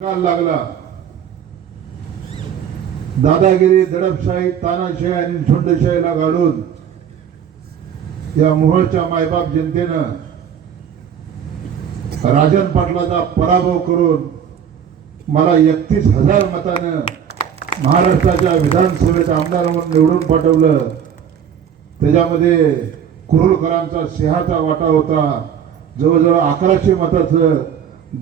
काल लागला दादागिरी, दडपशाही, तानाशाही आणि झुंडशाहीला गाडून या मोहोळच्या मायबाप जनतेनं राजन पाटलाचा पराभव करून मला 31,000 मतानं महाराष्ट्राच्या विधानसभेत आमदार म्हणून निवडून पाठवलं. त्याच्यामध्ये कुरुलकरांचा सिंहाचा वाटा होता. जवळजवळ 1100 मताचं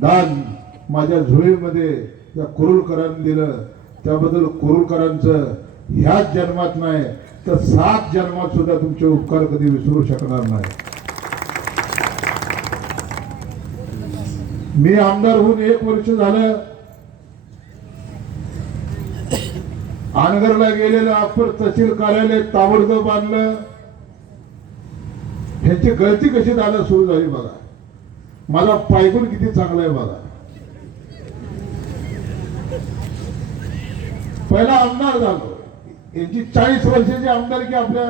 दान माझ्या झोळीमध्ये या कुरुलकरांनी दिलं. त्याबद्दल कुरुलकरांचं ह्याच जन्मात नाही तर 7 जन्मात सुद्धा तुमचे उपकार कधी विसरू शकणार नाही. मी आमदार होऊन 1 वर्ष झालं. अनगरला गेलेलं अप्पर तहसील कार्यालय ताबडतोब बांधलं. ह्याची गळती कशी दादा सुरू झाली बघा. माझा पायगुण किती चांगला आहे बघा. पहिला आमदार झालो. यांची 40 वर्षाची आमदारकी आपल्या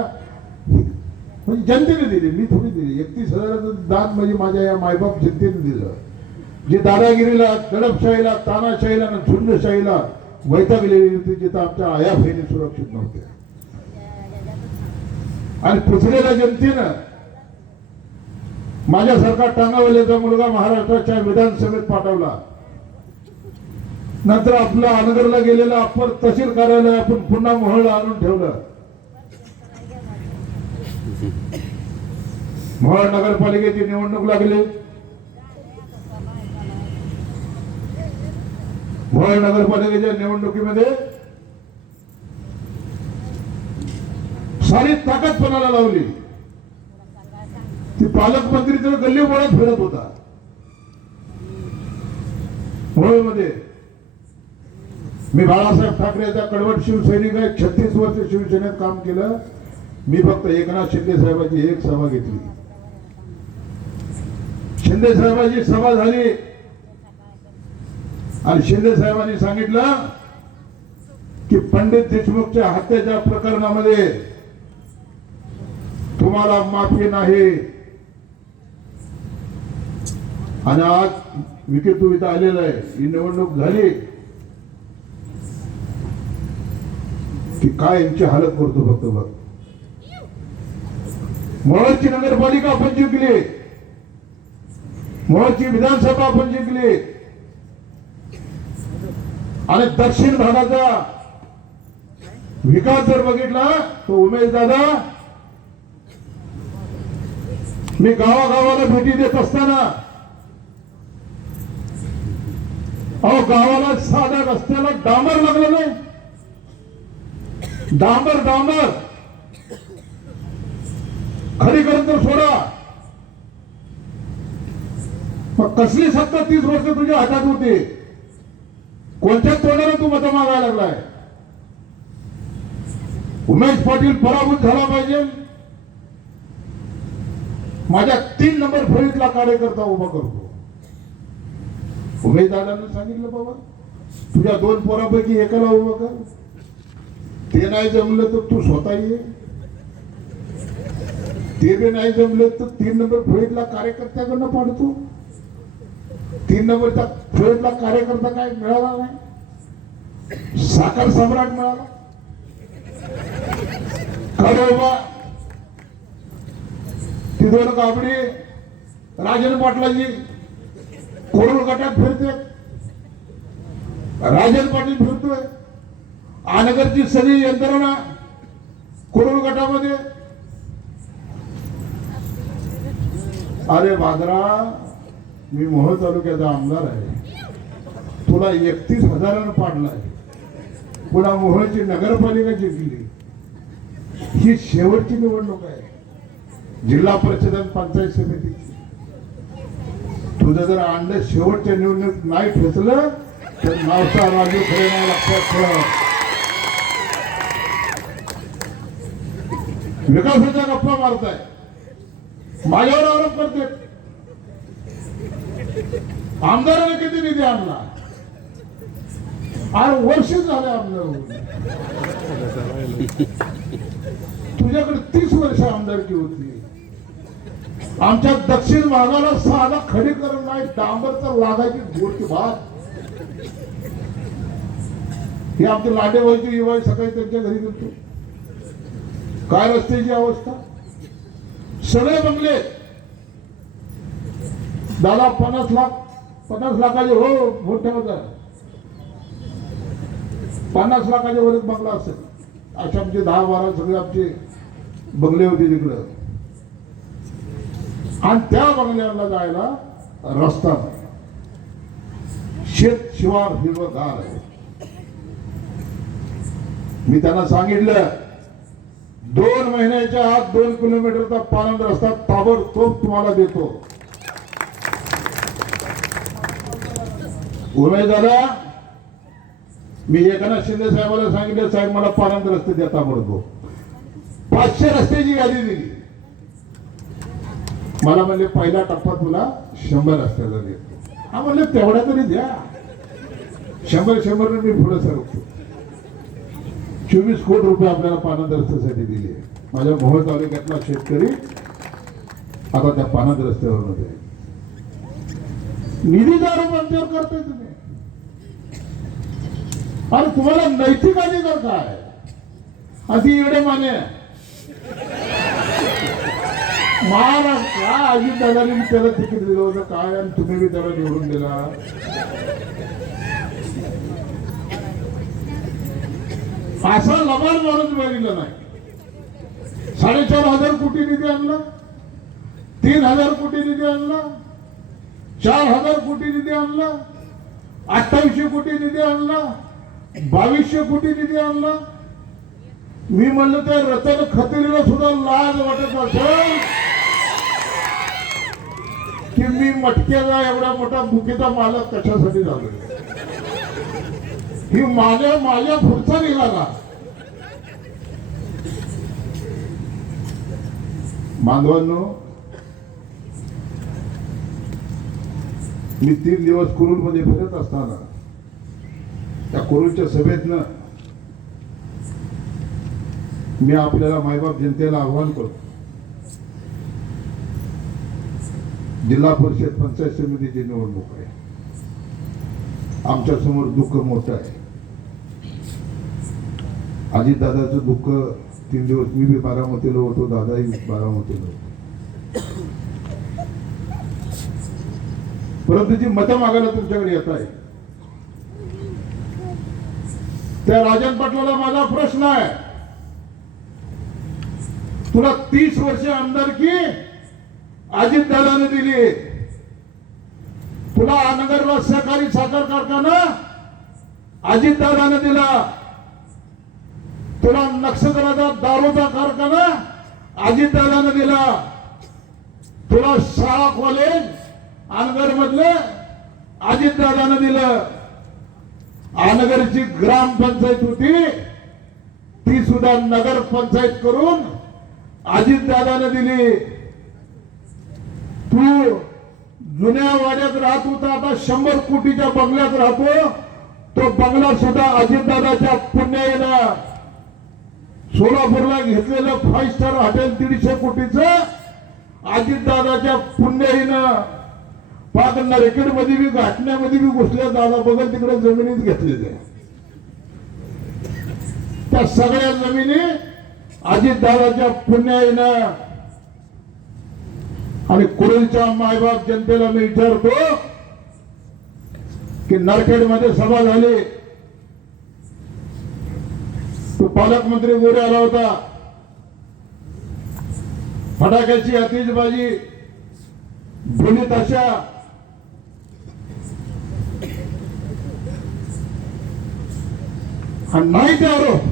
म्हणजे जनतेने दिली, मी थोडी दिली. 31,000चं दान म्हणजे माझ्या या मायबाप जनतेने दिलं. जे दादागिरीला, दडपशाहीला, तानाशाहीला आणि झुंडशाहीला वैतागलेली होती, जिथं आमच्या आया बहिणी सुरक्षित नव्हत्या. आणि पुसलेल्या जनतेनं माझ्यासारखा टांगावलेचा मुलगा महाराष्ट्राच्या विधानसभेत पाठवला. नंतर आपलं अनगरला गेलेलं अप्पर तहसील कार्यालय आपण पुन्हा मोहोळला आणून ठेवलं. मोहोळ नगरपालिकेची निवडणूक लागली. मोहोळ नगरपालिकेच्या निवडणुकीमध्ये सारी ताकद पणाला लावली. ती पालकमंत्री तर गल्ली बोळात फिरत होता. मोहोळमध्ये मी बाळासाहेब ठाकरेचा कडवट शिवसैनिक आहे. 36 वर्ष शिवसेनेत काम केलं. मी फक्त एकनाथ शिंदे साहेबांची 1 सभा घेतली. शिंदे साहेबांची सभा झाली आणि शिंदे साहेबांनी सांगितलं की पंडित देशमुखच्या हत्येच्या प्रकरणामध्ये तुम्हाला माफी नाही. आणि आज विखे तू इथं आलेला आहे. ही निवडणूक झाली की काय यांची हालत करतो फक्त बघ. मोहोळची नगरपालिका आपण जिंकली. मोहोळची विधानसभा आपण जिंकली. आणि दक्षिण भागाचा विकास जर बघितला तो उमेश दादा, मी गावागावाला भेटी देत असताना गावाला साध्या रस्त्याला डांबर लागलं नाही. डांबर खरीकरण तर सोडा. मग कसली सत्ता 30 वर्ष तुझ्या हातात होती. कोणत्या तोंडाने तू मतं मागायला लागलाय. उमेश पाटील पराभूत झाला पाहिजे. माझ्या 3 नंबर फळीतला कार्यकर्ता उभा करतो. उमेश दादांनी सांगितलं बाबा तुझ्या 2 पोरांपैकी एकाला उभं कर. ते नाही जमलं तर तू स्वतः ये. ते बी नाही जमलं तर 3 नंबर फळीतला कार्यकर्त्याकडनं पाडतो. 3 नंबरचा फळीतला कार्यकर्ता काय मिळाला नाही. साखर सम्राट मिळाला. बाबा ती 2 कापडी राजन पाटलाजी कोरुळ गटात फिरते. राजन पाटील फिरतोय. अनगरची सगळी यंत्रणा कोरुळ गटामध्ये. अरे बाजरा, मी मोहोळ तालुक्याचा आमदार आहे. तुला 31,000 पाडलाय. पुन्हा मोहोळची नगरपालिका जिंकली. ही शेवटची निवडणूक आहे जिल्हा परिषद आणि पंचायत समितीची. तुझं जर अंड शेवटच्या निवडणूक नाही ठेचलं तर नावचा राजू खरे नाही. लक्षात ठेव. विकासाच्या गप्पा मारताय. माझ्यावर आरोप करते. आमदाराने किती निधी आणला. 8 वर्ष झाले आमदार होऊन. तुझ्याकडे 30 वर्ष आमदारकी होती. आमच्या दक्षिण भागाला साधा खडीकरण नाही. डांबरचा लागायची गोष्ट भात. हे आमचे लांडे व्हायचे युवा सकाळी त्यांच्या घरी गेलो. काय रस्त्याची अवस्था, सगळे बंगले दादा 50 लाखाचे हो मोठे होता, 50 लाखाच्या वरच बंगला असेल. अशा आमचे 10-12 सगळे आमचे बंगले होते तिकडं. आणि त्या बंगल्याला जायला रस्ता नाही. शेत शिवार हिरवगार आहे. मी त्यांना सांगितलं 2 महिन्याच्या आत 2 किलोमीटरचा पानंद रस्ता ताबडतोब तुम्हाला देतो. उमेद झाला. मी एकनाथ शिंदे साहेबांना सांगितलं, साहेब मला पानंद रस्ते द्या ताबडतोब. 500 रस्त्याची यादी दिली. मला म्हणले पहिला टप्पा तुला 100 रस्त्याचा देतो. हा म्हणले तेवढा तरी द्या. 100 मी पुढे सरकतो. 24 कोटी रुपये आपल्याला पानंद रस्त्यासाठी दिले. माझ्या मोहोळ तालुक्यातला शेतकरी आता त्या पानंद रस्त्यावर मध्ये निधी दारू मंजूर करतोय तुम्ही. अरे तुम्हाला नैतिक अधिकार काय? अति एवढे माने महाराष्ट्र अजित दादांनी त्याला तिकीट दिलं होतं काय, आणि तुम्ही बी त्याला निवडून दिला. असा लबाड माणूस बघितला नाही. 4,500 कोटी निधी आणला, 3,000 कोटी निधी आणला, 4,000 कोटी निधी आणला, 2800 कोटी निधी आणला, 2200 कोटी निधी आणला. मी म्हणलं त्या रतन खत्रीला सुद्धा लाज वाटत असेल की मी मटक्याचा एवढा मोठा बुकीचा मालक कशासाठी झालो. ही माझ्या पुढचा निघाला. बांधवांनो, मी 3 दिवस कुरुल मध्ये फिरत असताना त्या कुरुलच्या सभेतनं मी आपल्याला मायबाप जनतेला आव्हान करतो. जिल्हा परिषद पंचायत समितीची निवडणूक आहे. आमच्या समोर दुःख मोठं आहे. अजितदादाचं दुःख 3 दिवस मी बी बारामतीला होतो, दादाही बारामतीला होतो. परंतु जी मतं मागायला तुमच्याकडे येत आहे त्या राजन पाटलाला माझा प्रश्न आहे. तुला 30 वर्ष आमदारकी अजितदादाने दिली. तुला नगरला सहकारी साखर कारखाना अजितदादाने दिला. तुला नक्षत्राचा दारूचा कारखाना अजितदादाने दिला. तुला शाळा कॉलेज अनगर मधले अजितदादाने दिलं. अनगरची ग्रामपंचायत होती ती सुद्धा नगर पंचायत करून अजितदादाने दिली. तू जुन्या वाड्यात राहत होता, आता 100 कोटीच्या बंगल्यात राहतो. तो बंगला सुद्धा अजितदादाच्या पुण्याईनं. सोलापूरला घेतलेलं 5 स्टार हॉटेल 150 कोटीचं अजितदादाच्या पुण्याईनं. पाक नरखेड मध्ये बी घाटण्यामध्ये बी घुसल्या दादा बघल तिकडे जमिनीत घेतलेल्या. त्या सगळ्या जमिनी अजितदादाच्या पुण्याईनं. आणि कुरुलच्या मायबाप जनतेला मी विचारतो की नरखेड मध्ये सभा झाली, तो पालकमंत्री गोरे आला होता. फटाक्याची आतिषबाजी बोलीत अशा नाही ते आरोप.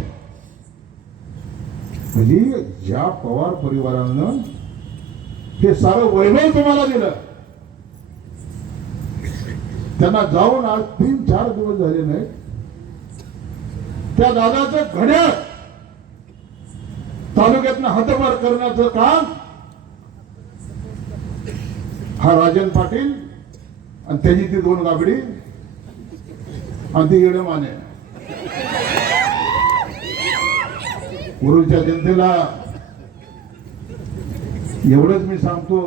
म्हणजे ज्या पवार परिवारानं हे सारं वैभव तुम्हाला दिलं, त्यांना जाऊन आज 3-4 दिवस झाले नाही. त्या दादाचं घड्याळ तालुक्यातनं हातभार करण्याचं काम हा राजन पाटील आणि त्याची ती 2 गाबडी आणि ती येडे माने. कुरुलच्या जनतेला एवढंच मी सांगतो,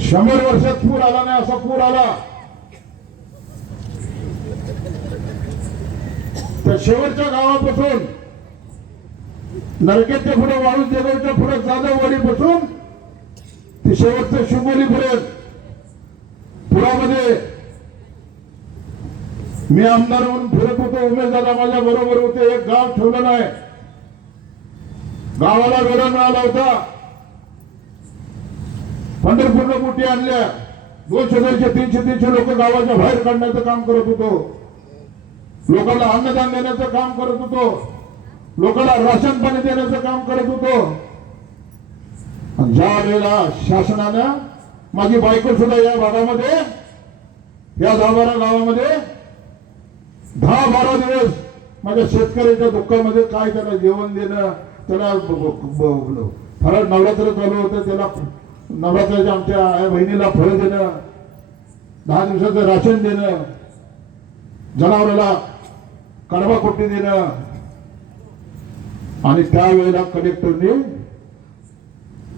100 वर्षात पूर आला नाही असा पूर आला. त्या शेवटच्या गावापासून नरकेच्या पुढे वाळूज देगावच्या पुढे जाधववाडीपासून ते शेवटचं शिंगोलीपर्यंत पुरामध्ये मी आमदार म्हणून फिरत होतो. उमेदवार माझ्या बरोबर होते. एक गाव ठेवलं नाही. गावाला वेळ मिळाला होता. पंढरपूरला मोठी आणल्या 200-300 लोक गावाच्या बाहेर काढण्याचं काम करत होतो. लोकांना अन्नदान देण्याचं काम करत होतो. लोकांना राशन पाणी देण्याचं काम करत होतो. ज्या वेळेला शासनानं माझी बायको सुद्धा या भागामध्ये या 10-12 गावामध्ये 10-12 दिवस माझ्या शेतकऱ्याच्या दुःखामध्ये काय त्याला जेवण देणं, त्याला फळ नवरात्र चालू होतं, त्याला नवरात्राच्या आमच्या आया बहिणीला फळ देणं, 10 दिवसाचं राशन देणं, जनावराला कडवा कोटी देणं. आणि त्यावेळेला कलेक्टरने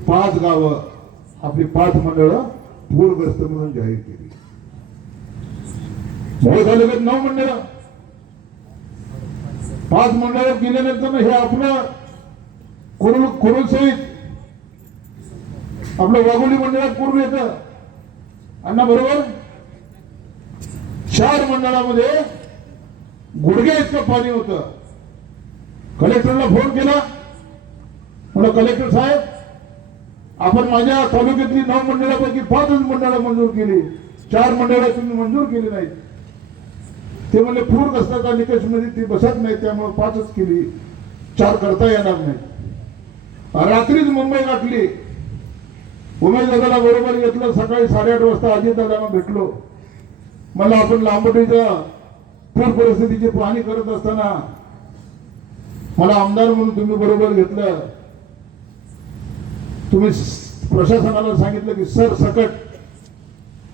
5 गावं आपली 5 मंडळं पूरग्रस्त म्हणून जाहीर केली. मोहोळ तालुक्यात 9 मंडळं, 5 मंडळं केल्यानंतर हे आपलं कुरुल सहित आपलं वाघोली मंडळात पूर्ण येतं. अण्णा बरोबर 4 मंडळामध्ये गुडघे इतकं पाणी होतं. कलेक्टरला फोन केला. म्हणलं कलेक्टर साहेब, आपण माझ्या तालुक्यातली 9 मंडळापैकी 5च मंडळं मंजूर केली, 4 मंडळं तुम्ही मंजूर केली नाहीत. ते म्हणले पूरग्रस्ताचा निकष मध्ये ती बसत नाही, त्यामुळे 5च केली, 4 करता येणार नाही. रात्रीच मुंबई गाठली. उमेदवाराला बरोबर घेतलं. सकाळी 8:30 वाजता अजितदादांना भेटलो. मला आपण लांबोटीच्या पूर परिस्थितीची पाहणी करत असताना मला आमदार म्हणून तुम्ही बरोबर घेतलं. तुम्ही प्रशासनाला सांगितलं की सर सकट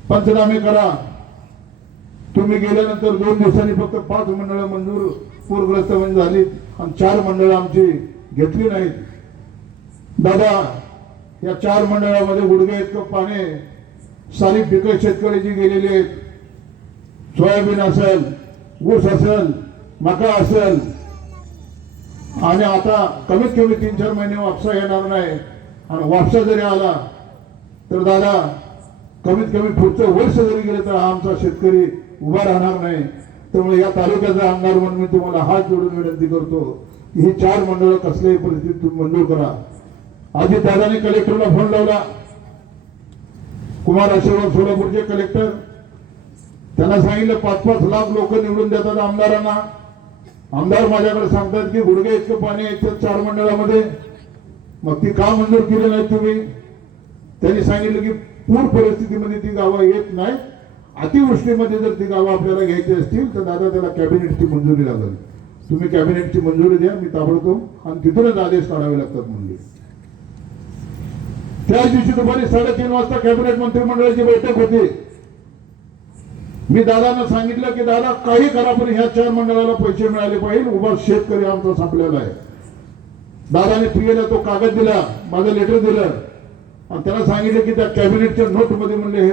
पंचनामे करा. तुम्ही गेल्यानंतर 2 दिवसांनी फक्त 5 मंडळं मंजूर पूरग्रस्त झाली आणि 4 मंडळं आमची घेतली नाहीत. दादा, या 4 मंडळामध्ये गुडघे इतकं पाणी, सारी पिकं शेतकऱ्याची गेलेली आहेत. सोयाबीन असेल, ऊस असेल, मका असेल, आणि आता कमीत कमी 3-4 महिने वापसा येणार नाही. आणि वापसा जरी आला तर दादा कमीत कमी पुढचं वर्ष जरी गेलं तर आमचा शेतकरी उभा राहणार नाही. त्यामुळे या तालुक्याचा आमदार म्हणून मी तुम्हाला हात जोडून विनंती करतो की ही 4 मंडळं कसल्याही परिस्थितीत तुम्ही मंजूर करा. अजित दादाने कलेक्टरला फोन लावला. कुमार आशीर्वाद सोलापूरचे कलेक्टर, त्यांना सांगितलं 5-5 लाख लोक निवडून देतात आमदारांना. आमदार माझ्याकडे सांगतात की गुडघे इतकं पाणी येतं 4 मंडळामध्ये, मग ती का मंजूर केली नाही तुम्ही? त्यांनी सांगितलं की पूर परिस्थितीमध्ये ती गावं येत नाही. अतिवृष्टीमध्ये जर ती गावं आपल्याला घ्यायची असतील तर दादा त्याला कॅबिनेटची मंजुरी लागेल. तुम्ही कॅबिनेटची मंजुरी द्या, मी ताबडतोब, आणि तिथूनच आदेश काढावे लागतात म्हणजे. त्याच दिवशी दुपारी 3:30 वाजता कॅबिनेट मंत्रिमंडळाची बैठक होती. मी दादांना सांगितलं की दादा काही करा पण ह्या 4 मंडळाला पैसे मिळाले पाहिजे. उभा शेतकरी आमचा संपलेला आहे. दादाने प्रियला तो कागद दिला, माझं लेटर दिलं, आणि त्याला सांगितलं की त्या कॅबिनेटच्या नोट मध्ये म्हणले हे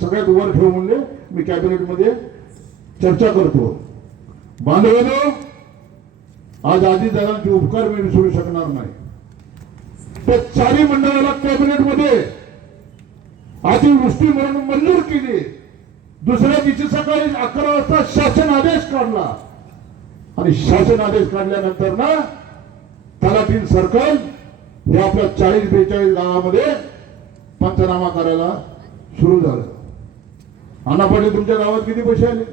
सगळ्यात वर ठेव म्हणले, मी कॅबिनेट मध्ये चर्चा करतो. बांधवांनो, आज अजित दादांचे उपकार मी विसरू शकणार नाही. त्या 4 मंडळाला कॅबिनेट मध्ये अतिवृष्टी म्हणून मंजूर केली. दुसऱ्या दिवशी सकाळी 11 वाजता शासन आदेश काढला, आणि शासन आदेश काढल्यानंतर ना तलाठी सर्कल हे आपल्या 40-42 गावामध्ये पंचनामा करायला सुरू झालं. अण्णा पाटील, तुमच्या गावात किती पैसे आले?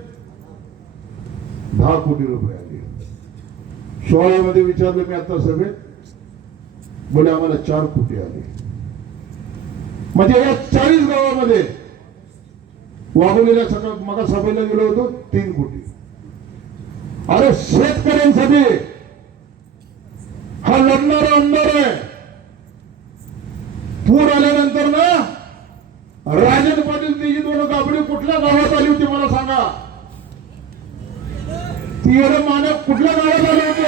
10 कोटी रुपये आले. 16 मध्ये विचारलं मी आता सभेत, बोले आम्हाला 4 कोटी आले. म्हणजे या 40 गावामध्ये वागवलेल्या सकाळ मग सभेला गेलो होतो 3 कोटी. अरे शेतकऱ्यांसाठी हा लढणारा आमदार आहे. पूर आल्यानंतर ना राजन पाटील तिची 2 गाबडी कुठल्या गावात आली होती मला सांगा? ती मानक कुठल्या गावात आली होती?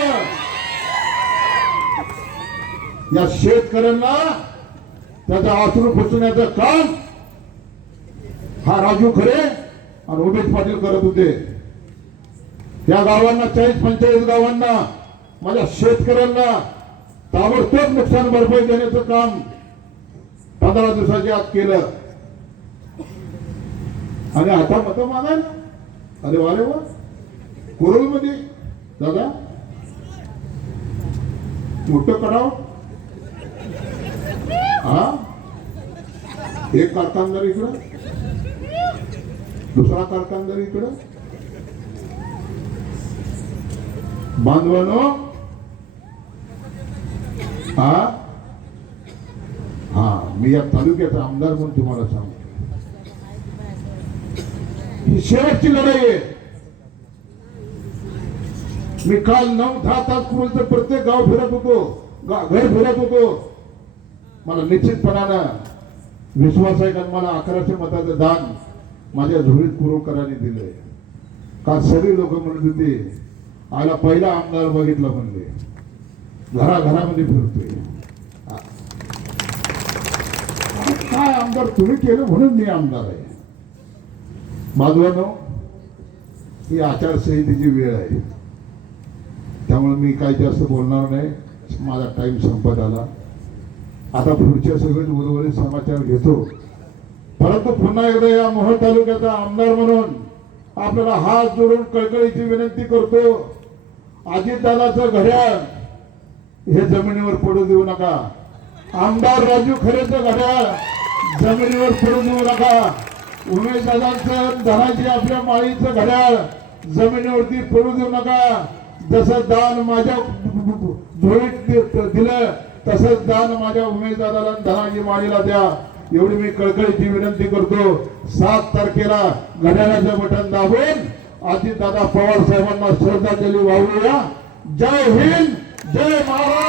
या शेतकऱ्यांना त्याचा आसरू फसवण्याचं काम हा राजू खरे आणि उमेश पाटील करत होते. या गावांना 40-45 गावांना माझ्या शेतकऱ्यांना ताबडतोब नुकसान भरपाई देण्याचं काम 15 दिवसाच्या आत केलं. आणि आता मत मागायला अरे वारे वा कुरुल मध्ये दादा मोठं करावं. हा एक कारखानदार इकडं दुसरा कारखानदार इकडं. बांधवानो हा हा मी या तालुक्याचा आमदार म्हणून तुम्हाला सांगतो ही शेवटची लढाई आहे. मी काल 9-10 तास कुरुलचं प्रत्येक गाव फिरत होतो घर फिरत होतो. मला निश्चितपणानं विश्वास आहे का मला 1100 मताचं दान माझ्या झोळीत कुरुलकरांनी दिलंय. काल सगळी लोक म्हणत होते आला पहिला आमदार बघितला म्हणले घराघरामध्ये फिरतोय. काय आमदार तुम्ही केलं म्हणून मी आमदार आहे. बांधवांनो ही आचारसंहितेची वेळ आहे त्यामुळे मी काही जास्त बोलणार नाही. माझा टाइम संपत आला. आता पुढच्या सगळेच उर्वरित समाचार घेतो. परंतु पुन्हा एकदा या मोहोळ तालुक्याचा आमदार म्हणून आपल्याला हात जोडून कळकळीची विनंती करतो. अजितदादाचं घड्याळ हे जमिनीवर पडू देऊ नका. आमदार राजू खरेचं घड्याळ जमिनीवर पडू देऊ नका. उमेशदादांचं धनाजी आपल्या माळीचं घड्याळ जमिनीवरती पडू देऊ नका. जसं दान माझ्या झोळीत दिलं तसंच दान माझ्या उमेशदादाला धनाजी माळीला द्या एवढी मी कळकळीची विनंती करतो. 7 तारखेला घड्याळाचं बटन दाबून अजितदादा पवार साहेबांना श्रद्धांजली वाहूया. जय हिंद जय महाराष्ट्र.